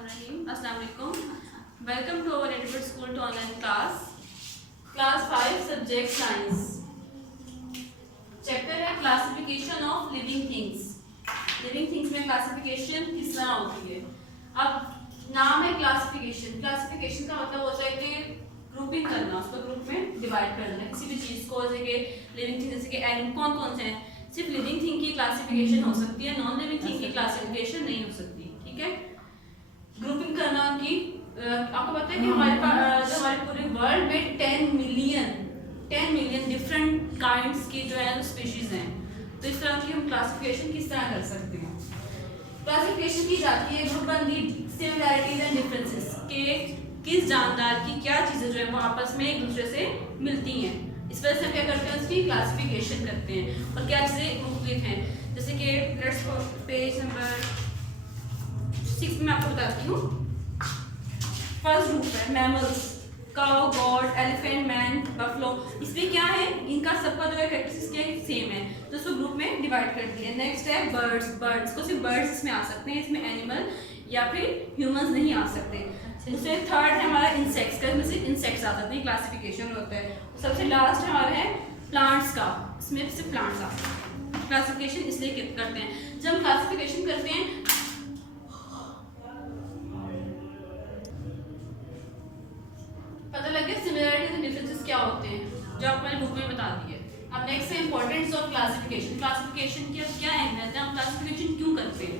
अस्सलाम वालेकुम। Welcome to our edited school to online class 5 subject science. Chapter है classification of living things. Living things में classification किस तरह होती है। अब नाम है क्लासिफिकेशन। क्लासिफिकेशन का मतलब होता है कि ग्रुपिंग करना, उसको ग्रुप में डिवाइड करना किसी भी चीज़ को। जैसे कि लिविंग थिंग, जैसे कि एनिमल कौन कौन से हैं। सिर्फ लिविंग थिंग की क्लासिफिकेशन हो सकती है, नॉन लिविंग थिंग की क्लासिफिकेशन नहीं हो सकती। ठीक है, ग्रुपिंग करना की आपको पता है कि हमारे पूरे वर्ल्ड में 10 मिलियन डिफरेंट काइंड्स की जो है स्पीशीज हैं। तो इस तरह की हम क्लासिफिकेशन किस तरह कर सकते हैं। क्लासिफिकेशन की जाती है ग्रुप बंदी सिमिलैरिटीज एंड डिफरेंसेस के किस जानदार की क्या चीज़ें जो है वो आपस में एक दूसरे से मिलती हैं। इस वजह से हम क्या करते हैं, उसकी क्लासिफिकेशन करते हैं और क्या चीज़ें मुख्तलिफ हैं। जैसे कि लेट्स गो पेज नंबर 6 में आपको बताती हूँ। फर्स्ट ग्रुप है mammals, cow, God, elephant, man, buffalo. इसमें क्या है, इनका सबका जो है कैरेक्टरिस्टिक्स क्या सेम है, तो इसको ग्रुप में डिवाइड कर दिया। नेक्स्ट है बर्ड्स को सिर्फ बर्ड्स इसमें आ सकते हैं, इसमें एनिमल या फिर ह्यूमंस नहीं आ सकते। उससे थर्ड है हमारा इंसेक्ट्स का, इसमें सिर्फ इंसेक्ट्स आ सकते हैं, क्लासिफिकेशन होता है। सबसे लास्ट हमारा है प्लांट्स का, इसमें सिर्फ प्लांट्स आ सकते हैं। क्लासिफिकेशन इसलिए करते हैं, जब हम क्लासिफिकेशन करते हैं पता लगे सिमिलरिटीज एंड डिफरेंसेस क्या होते हैं, जो आपको मैंने बुक में बता दी है। अब नेक्स्ट है इंपॉर्टेंस ऑफ क्लासिफिकेशन। क्लासिफिकेशन की क्या अहमियत है, हम क्लासिफिकेशन क्यों करते हैं।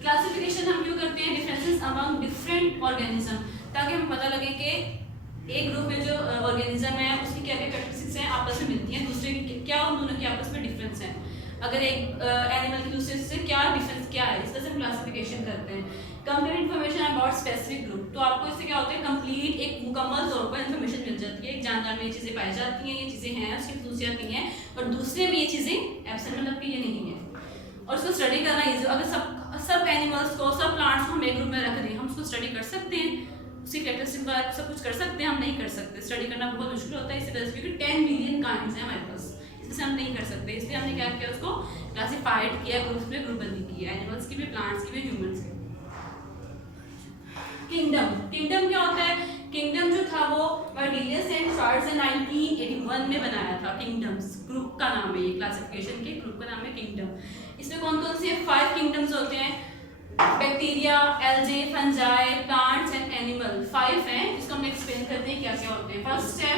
क्लासिफिकेशन हम क्यों करते हैं, डिफरेंसेस अमंग डिफरेंट ऑर्गेनिज्म, ताकि हमें पता लगे कि एक ग्रुप में जो ऑर्गेनिज्म है उसकी क्या क्या कैरेक्टरिस्टिक्स हैं आपस में मिलती हैं, दूसरे की क्या उन दोनों के आपस में डिफरेंस है। अगर एक एनिमल की दूसरे से क्या डिफरेंस क्या है, इस तरह से हम क्लासिफिकेशन करते हैं। Complete information about specific group, तो आपको इससे क्या होता है, कंप्लीट एक मुकम्मल तौर पर इन्फॉर्मेशन मिल जाती है। एक जानकार में ये चीज़ें पाई जाती हैं, ये चीज़ें हैं, उसकी खसूसियात नहीं है, और दूसरे में ये चीज़ें एब्सेंट मतलब कि ये नहीं है। और उसको स्टडी करना ईजी। अगर सब एनिमल्स को, सब प्लांट्स को हम एक ग्रुप में रख दें, हम उसको स्टडी कर सकते हैं, उसकी कैरेक्टरिस्टिक बारे सब कुछ कर सकते हैं, हम नहीं कर सकते। स्टडी करना बहुत मुश्किल होता है, इसी वजह से, क्योंकि 10 मिलियन काइंड्स हैं हमारे पास, इससे हम नहीं कर सकते। इसलिए हमने क्या किया, उसको क्लासिफाइड किया, ग्रुप्स में ग्रुप बंदी की है, एनिमल्स की भी, प्लांट्स की भी, ह्यूमंस की। किंगडम क्या होता है, किंगडम जो था वो वर्डीलियस एंड शॉर्ट्स ने 1981 में बनाया था। किंगडम्स ग्रुप का नाम है, ये क्लासिफिकेशन के ग्रुप का नाम है किंगडम। इसमें कौन कौन से 5 किंगडम्स होते हैं, bacteria, algae, fungi, plants and animal. 5 हैं, इसको हम एक्सप्लेन करते हैं क्या क्या होते हैं। फर्स्ट है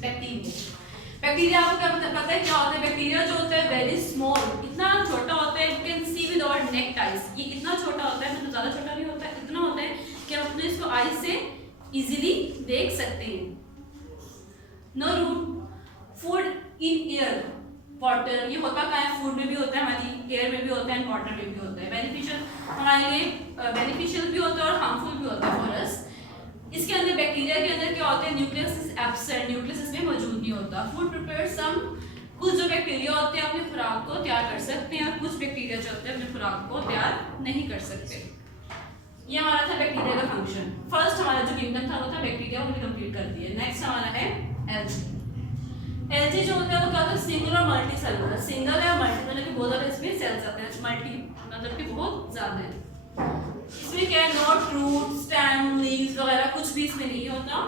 बैक्टीरिया। बैक्टीरिया आपको क्या पता है क्या होता है। बैक्टीरिया जो होता है वेरी स्मॉल, इतना छोटा होता है, you can see with our naked eyes. ये इतना छोटा होता है, मतलब ज़्यादा छोटा नहीं होता है, इतना होता है कि हम अपने इसको आइज से इजीली देख सकते हैं। No root food in air water, ये होता क्या है, फूड में भी होता है, हमारी एयर में भी होता है, वाटर में भी होता है। बेनिफिशियल हमारे लिए बेनिफिशियल भी होता है और हार्मफुल भी होता है फॉर अस। इसके अंदर बैक्टीरिया के अंदर क्या होता है, न्यूक्लियस इज एब्सेंट, न्यूक्लियस इसमें मौजूद नहीं होता। फूड प्रिपेयर सम, कुछ जो बैक्टीरिया होते हैं अपनी खुराक को तैयार कर सकते हैं, और कुछ बैक्टीरिया जो होते हैं अपनी खुराक को तैयार नहीं कर सकते। ये हमारा था बैक्टीरिया का फंक्शन। फर्स्ट हमारा जो किंगडम था वो था बैक्टीरिया, वो कंप्लीट कर दिया। नेक्स्ट हमारा है एल्जी। एल्जी जो होता है वो क्या होता है, सिंगल और मल्टी सेलुलर। सिंगल है, मल्टी मतलब कि बहुत ज़्यादा इसमें सेल्स आते हैं, मल्टी मतलब कि बहुत ज़्यादा है। इसमें क्या है, नॉट रूट, स्टेम, लीव्स वगैरह कुछ भी इसमें नहीं होता।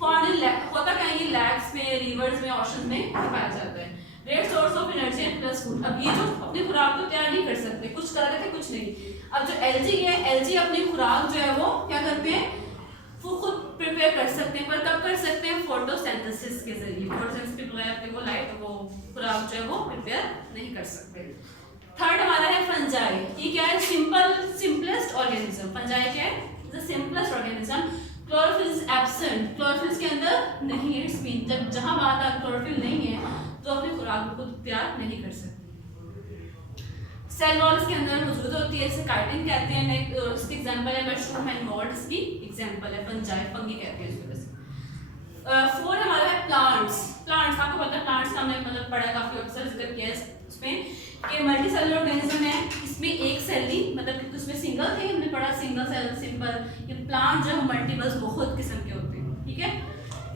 फाउंड इन होता क्या है, ये लैक्स में, रिवर्स में, ओशन में पाया जाता है। Rate source of energy and plus food. अब ये जो अपनी खुराक को तैयार नहीं कर सकते, कुछ कर रहे थे कुछ नहीं। अब जो एल्जी है, एल्जी अपनी खुराक जो है वो क्या करते हैं, वो खुद प्रिपेयर कर सकते हैं, पर कब कर सकते हैं, फोटोसिंथेसिस के जरिए। फोटोसिंथेसिस के बगैर अपने को लाइट वो खुराक जो है वो प्रिपेयर नहीं कर सकते। थर्ड हमारा है फंजाई। ये क्या है, सिंपलेस्ट ऑर्गेनिज्म। फंजाई क्या है, the simplest organism. Chlorophyll is absent, chlorophyll के अंदर नहीं है। इट्स मीन जब जहां बात क्लोरोफिल नहीं है तो अपनी खुराक को तैयार नहीं कर सकती। सेल वॉल इसके अंदर मौजूद होती है, इसे काइटिन कहते हैं। इसकी एग्जांपल है मशरूम एंड मोल्ड, इसकी एग्जांपल है फंजाई, फंगी कहते हैं इस वजह से। फोर हमारा है प्लांट्स। प्लांट्स आपको पता है, प्लांट्स का हमने मतलब पढ़ा, काफी अक्सर जिक्र किया है उसमें कि मल्टी सेलुलर ऑर्गेनिज्म है। इसमें एक सेली मतलब कि उसमें सिंगल थे, हमने पढ़ा सिंगल सेल, सिंपल। ये प्लांट जो है मल्टीपल्स बहुत किस्म के होते हैं, ठीक है।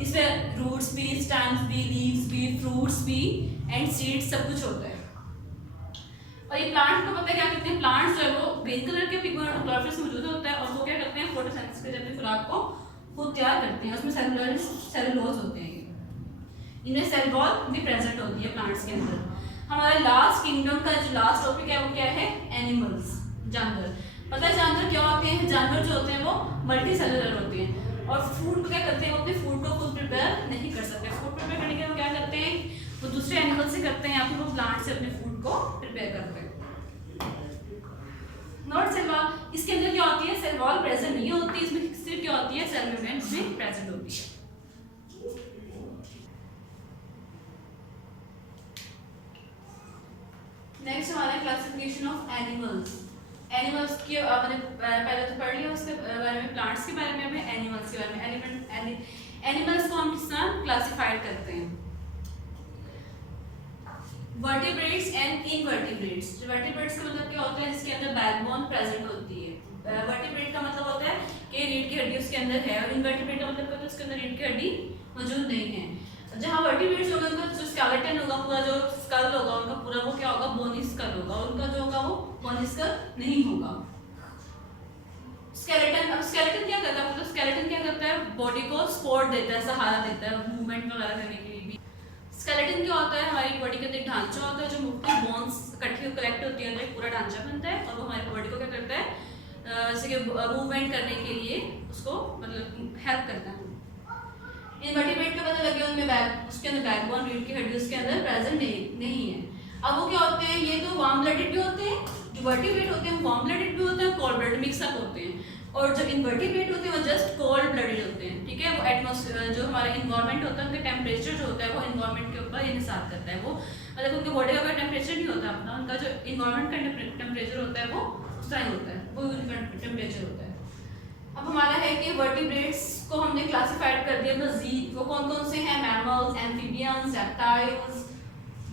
इसमें रूट्स भी, स्टेम्स भी, लीव्स भी, फ्रूट्स भी एंड सीड्स सब कुछ होता है। और ये प्लांट को पता है क्या कहते हैं, प्लांट्स जो है वो ग्रीन कलर के पिगमेंट क्लोरोफिल से मौजूद होता है, और वो क्या फोटोसिंथेसिस करके अपनी खुराक को खुद तैयार करते हैं। उसमें सेलुलोज होते हैं, इनमें सेल वॉल भी प्रेजेंट होती है प्लांट्स के अंदर। हमारा लास्ट किंगडम का जो लास्ट टॉपिक है वो क्या है? एनिमल्स, जानवर। पता है जानवर क्या होते हैं? जानवर जो होते हैं वो मल्टी सेलुलर होते हैं और फूड को क्या करते हैं? वो अपने फूड को खुद प्रिपेयर नहीं कर सकते। फूड प्रिपेयर करने के लिए वो क्या करते हैं? वो दूसरे एनिमल से करते हैं या फिर वो प्लांट से अपने फूड को प्रिपेयर करते हैं। नॉट सेल वॉल, इसके अंदर क्या होती है? सेल वॉल प्रेजेंट नहीं होती, इसमें सिर्फ क्या होती है? सेल मेम्ब्रेन इसमें प्रेजेंट होती है। नेक्स्ट हमारा क्लासिफिकेशन ऑफ एनिमल्स। एनिमल्स की आपने पहले तो पढ़ लिया, उसके बारे में प्लांट्स के बारे में, हमें एनिमल्स के बारे में। एनिमल्स को हम किस तरह क्लासिफाइड करते हैं? Vertebrates and invertebrates. वर्टिब्रेट्स का मतलब क्या होता है? जिसके अंदर बैकबोन प्रेजेंट होती है। वर्टिब्रेट का मतलब होता है कि रीढ़ की हड्डी उसके अंदर है, और इनवर्टिब्रेट का मतलब होता है उसके अंदर रीढ़ की हड्डी मौजूद नहीं है। जहाँ वर्टिब्रेट्स होगा उनका जो स्केलेटन होगा, पूरा जो स्कल होगा उनका पूरा वो क्या होगा? बोनी स्कल होगा, और उनका जो होगा वो बोनी स्कल नहीं होगा। स्केलेटन, अब स्केलेटन क्या करता है? मतलब स्केलेटन क्या करता है? बॉडी को सपोर्ट देता है, सहारा देता है मूवमेंट वगैरह करने के लिए भी। स्केलेटन क्या होता है? हमारी बॉडी के अंदर ढांचा होता है, जो मुख्तलिफ बोन्स इकट्ठी कलेक्ट होती है, एक पूरा ढांचा बनता है, और वो हमारी बॉडी को क्या करता है? जैसे कि मूवमेंट करने के लिए उसको मतलब हेल्प करता है। इनवर्टिब्रेट का पता लग गया, उनमें उसके अंदर बैकबोन, रीढ़ की हड्डी उसके अंदर प्रेजेंट नहीं है। अब वो क्या होते हैं? ये तो वार्म ब्लडेड भी होते हैं, जो वर्टिब्रेट होते हैं वार्म ब्लडेड भी होते हैं, कोल्ड ब्लडेड मिक्सअप होते हैं, और जो इनवर्टिब्रेट होते हैं वो जस्ट कोल्ड ब्लडेड होते हैं। ठीक है, वो एटमॉस्फेयर जो हमारा इन्वायरमेंट होता है, उनका टेम्परेचर जो होता है वो इन्वायरमेंट के ऊपर इंहिसार करता है। वो मतलब उनके बॉडी का टेम्परेचर नहीं होता अपना, उनका जो इन्वायरमेंट का टेम्परेचर होता है वो उस तरह होता है, वो उनका टेम्परेचर होता है। अब हमारा है कि वर्टिब्रेट्स को हमने क्लासिफाइड कर दिया मजीद। वो कौन कौन से हैं? Mammals, amphibians, reptiles,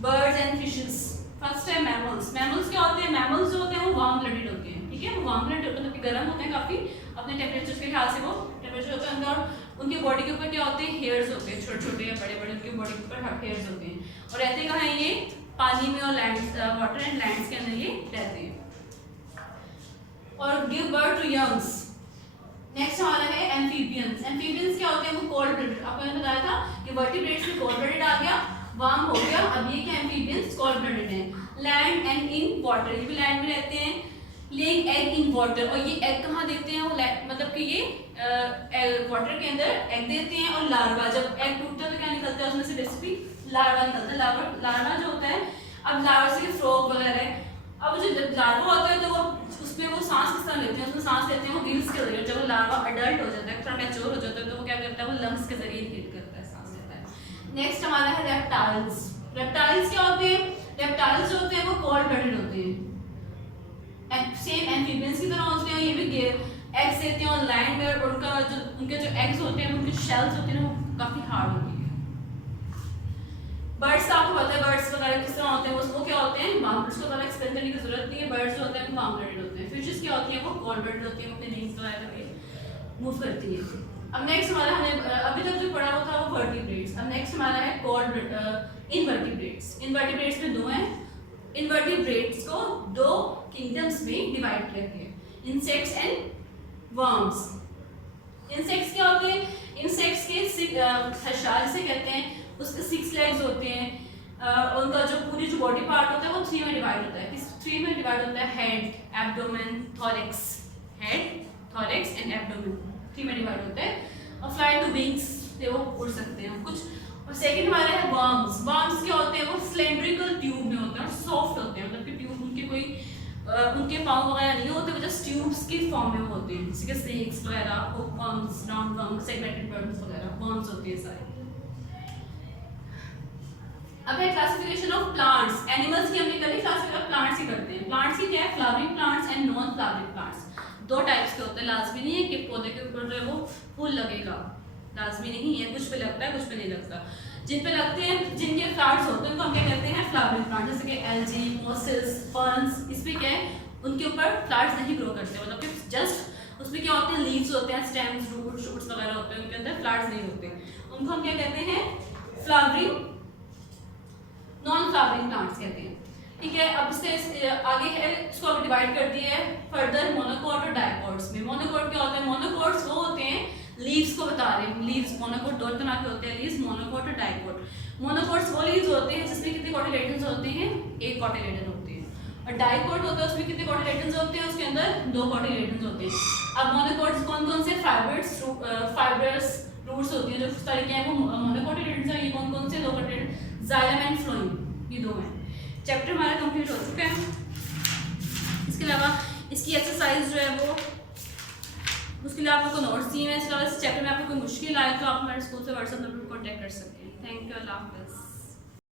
birds and fishes. First है मैमल्स। मैमल्स क्या होते हैं? मैमल्स जो होते हैं वो वार्म ब्लडेड होते हैं। ठीक है, वो वार्म ब्लडेड मतलब कि गर्म होते हैं काफी, अपने टेम्परेचर के लिहाज से वो टेम्परेचर होता है अंदर, और उनके बॉडी के ऊपर क्या होते हैं? हेयर्स होते हैं, छोटे छोटे या बड़े बड़े उनके बॉडी के ऊपर हेयर्स होते हैं, और रहते कहाँ हैं ये? पानी में और लैंड, वाटर एंड लैंड्स के अंदर ये रहते हैं, और give birth to youngs. Next हमारा है एम्फीबियंस। एम्फीबियंस क्या होते हैं? वो कोल्ड ब्लडेड। आपको मैंने बताया था कि वर्टिब्रेट्स में कोल्ड ब्लडेड आ गया, वार्म हो गया, अब ये क्या? एम्फीबियंस कोल्ड ब्लडेड हैं। लैंड एंड इन वाटर, ये भी लैंड में रहते हैं। लेइंग एग इन वाटर, और ये एग कहाँ देते हैं? वो मतलब कि ये वाटर के अंदर एग देते हैं, और लार्वा, जब एग टूटता है तो क्या निकलता है उसमें से? बेसिकली लार्वा निकलता है। लार्वा जो होता है, अब लार्वा से फ्रॉग वगैरह, अब जो लार्वा होता है तो वो उसमें वो सांस किस तरह लेते हैं? उसमें सांस लेते हैं वो गिल्स के जरिए। जब वो लार्वा अडल्ट हो जाता है, थोड़ा मैच्योर हो जाता है, तो वो क्या करता है? वो लंग्स के जरिए इनहेल करता है, सांस लेता है। नेक्स्ट हमारा है रेप्टाइल्स। रेप्टाइल्स क्या होते हैं? रेप्टाइल्स जो होते हैं वो कोल्ड ब्लडेड होते हैं, सेम एम्फीबियंस की तरह होते हैं। ये भी एग्स देते हैं, और लैंड में उनके जो एग्स होते हैं, उनके शेल्स होते हैं वो काफी हार्ड होती है। बर्ड्स का आपको पता है बर्ड्स वगैरह किस तरह होते हैं? वो क्या होते हैं? बर्ड्स को ज़्यादा एक्सप्लेन करने की जरूरत नहीं है। बर्ड्स जो होते हैं वो वार्म ब्लडेड होते हैं। फिशेस क्या होती हैं? वो कोल्ड ब्लडेड होती हैं, अपने विंग्स वगैरह करके मूव करती है। अब नेक्स्ट हमारा, हमने अभी तक जो पढ़ा वो था वो वर्टिब्रेट्स। अब नेक्स्ट हमारा है इनवर्टिब्रेट्स। इनवर्टिब्रेट्स में दो हैं। इनवर्टिब्रेट्स को दो किंगडम्स में डिवाइड किया गया है, इंसेक्ट्स एंड वर्म्स। इंसेक्ट्स क्या होते हैं? इंसेक्ट्स के हर्षाल से कहते हैं, उसके 6 लेग्स होते हैं, उनका जो पूरी जो बॉडी पार्ट होता है वो 3 में डिवाइड होता है। किस 3 में डिवाइड होता है? Head, abdomen, thorax. Head, thorax and abdomen 3 में डिवाइड होता है, और फ्लाई टू विंग्स से वो उड़ सकते हैं कुछ। और सेकंड हमारा है वर्म्स। वर्म्स क्या होते हैं? वो सिलेंड्रिकल ट्यूब में होते हैं और सॉफ्ट होते हैं, मतलब कि ट्यूब उनके कोई उनके पाँव वगैरह नहीं होते, वो जस्ट ट्यूब्स की फॉर्म में होते हैं, जैसे कि स्नेक्स वगैरह, होपवर्म्स, राउंडवर्म्स, सेगमेंटेड बर्ड्स वगैरह वर्म्स होते हैं सारे। अब है क्लासिफिकेशन ऑफ प्लांट्स। एनिमल्स की हमने करी, क्लासिफिकेशन प्लांट्स की करते हैं। प्लांट्स की क्या है? Flowering plants and non flowering plants. 2 types के होते हैं। लाजमी नहीं है कि पौधे के ऊपर जो है वो फूल लगेगा, लाजमी नहीं है, कुछ पे लगता है कुछ पे नहीं लगता। जिन पे लगते हैं, जिनके फ्लावर्स होते हैं उनको हम क्या कहते हैं? Flowering plant. जैसे कि एल्गी, मोसेस, फर्न्स, इसमें क्या है? उनके ऊपर फ्लावर्स नहीं ग्रो करते, मतलब कि जस्ट उसमें क्या होते हैं? लीव्स होते हैं, स्टेम्स, रूट, शूट्स वगैरह होते हैं, उनके अंदर फ्लावर्स नहीं होते। उनको हम क्या कहते हैं? फ्लावरिंग, नॉन फ्लावरिंग प्लांट्स कहते हैं। ठीक है, अब इससे आगे है, इसको अब डिवाइड कर दिया है फर्दर मोनोकॉट और डायकॉट्स में। मोनोकॉट क्या होता है? मोनोकॉट मोनोकोट दो तरह के होते हैं लीव्स, मोनोकोट और डाइकोट। मोनोकोट्स वो लीव्स होते हैं जिसमें कितने कॉटिलेडन्स होते हैं, एक कॉटिलेडन होते हैं, और डाइकोट होता है उसमें कितने कॉटिलेडन्स होते हैं, उसके अंदर दो कॉटिलेडन्स होते हैं। अब मोनोकोट्स कौन कौन से फाइब्रस रूट्स होती हैं जो इस तरह के हैं वो मोनोकोटिलेडन्स हैं। ये कौन कौन से, दो कॉटिलेडन, जाइलम एंड फ्लोएम, ये दो हैं। चैप्टर हमारा कंप्लीट हो चुका है। इसके अलावा इसकी एक्सरसाइज जो है वो, उसके लिए आप लोग को नोट्स दिए हैं। इसके अलावा इस चैप्टर में आपको कोई मुश्किल आए तो आप हमारे स्कूल से व्हाट्सएप नंबर पर कॉन्टैक्ट कर सकते हैं। थैंक यू, अल्लाह हाफ़िज़।